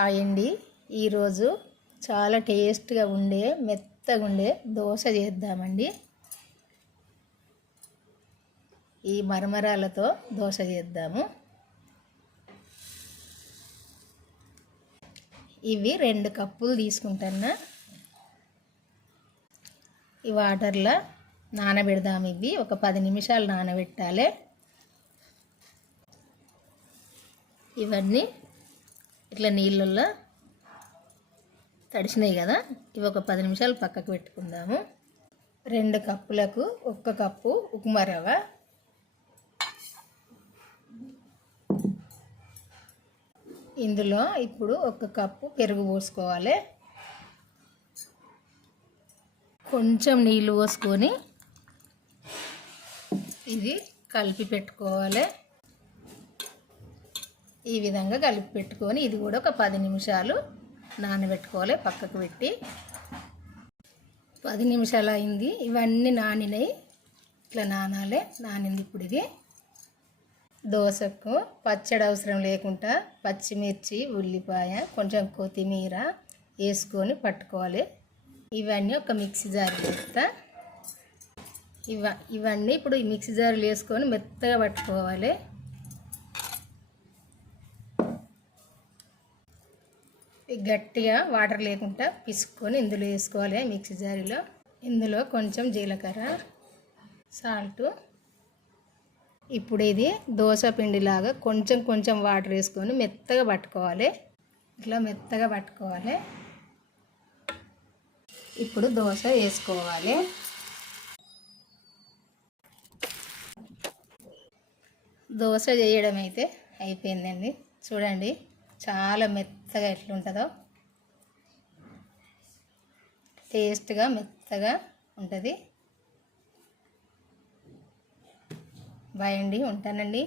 Hi అండి. ఈరోజు చాలా టేస్ట్గా ఉండే మెత్తగా ఉండే దోశ చేద్దామండి. ఈ మరమరాలతో దోశ చేద్దాము. ఇవి 2 కప్పులు తీసుకుంటున్నా. ఈ వాటర్లో నానబెడదాము. ఇవి ఒక 10 నిమిషాలు నానబెట్టాలి. ఇవన్నీ ఇట్లా నీళ్ళల్లో తడిసినాయి కదా, ఇవి ఒక 10 నిమిషాలు పక్కకు పెట్టుకుందాము. 2 కప్పులకు 1 కప్పు ఉప్మా రవ్వ, ఇందులో ఇప్పుడు 1 కప్పు పెరుగు పోసుకోవాలి. కొంచెం నీళ్ళు పోసుకొని ఇది కలిపి పెట్టుకోవాలి. ఈ విధంగా కలిపి పెట్టుకొని ఇది కూడా ఒక 10 నిమిషాలు నానబెట్టుకోవాలి. పక్కకు పెట్టి 10 నిమిషాలు అయింది. ఇవన్నీ నానినాయి. ఇట్లా నానాలి. నానింది. ఇప్పుడు ఇది దోశకు పచ్చడి అవసరం లేకుండా పచ్చిమిర్చి, ఉల్లిపాయ, కొంచెం కొత్తిమీర వేసుకొని పట్టుకోవాలి. ఇవన్నీ ఒక మిక్సీ జార్లో వేస్తా. ఇవన్నీ ఇప్పుడు ఈ మిక్సీ జార్లో వేసుకొని మెత్తగా పట్టుకోవాలి. గట్టిగా వాటర్ లేకుండా పిసుకొని ఇందులో వేసుకోవాలి మిక్సీ జారీలో. ఇందులో కొంచెం జీలకర్ర, సాల్ట్. ఇప్పుడు ఇది దోశ పిండిలాగా కొంచెం కొంచెం వాటర్ వేసుకొని మెత్తగా పట్టుకోవాలి. ఇట్లా మెత్తగా పట్టుకోవాలి. ఇప్పుడు దోశ వేసుకోవాలి. దోశ చేయడం అయితే అయిపోయిందండి. చూడండి చాలా మెత్తగా ఎట్లుంటుందో, టేస్ట్గా మెత్తగా ఉంటుంది. బాయ్ అండి, ఉంటానండి.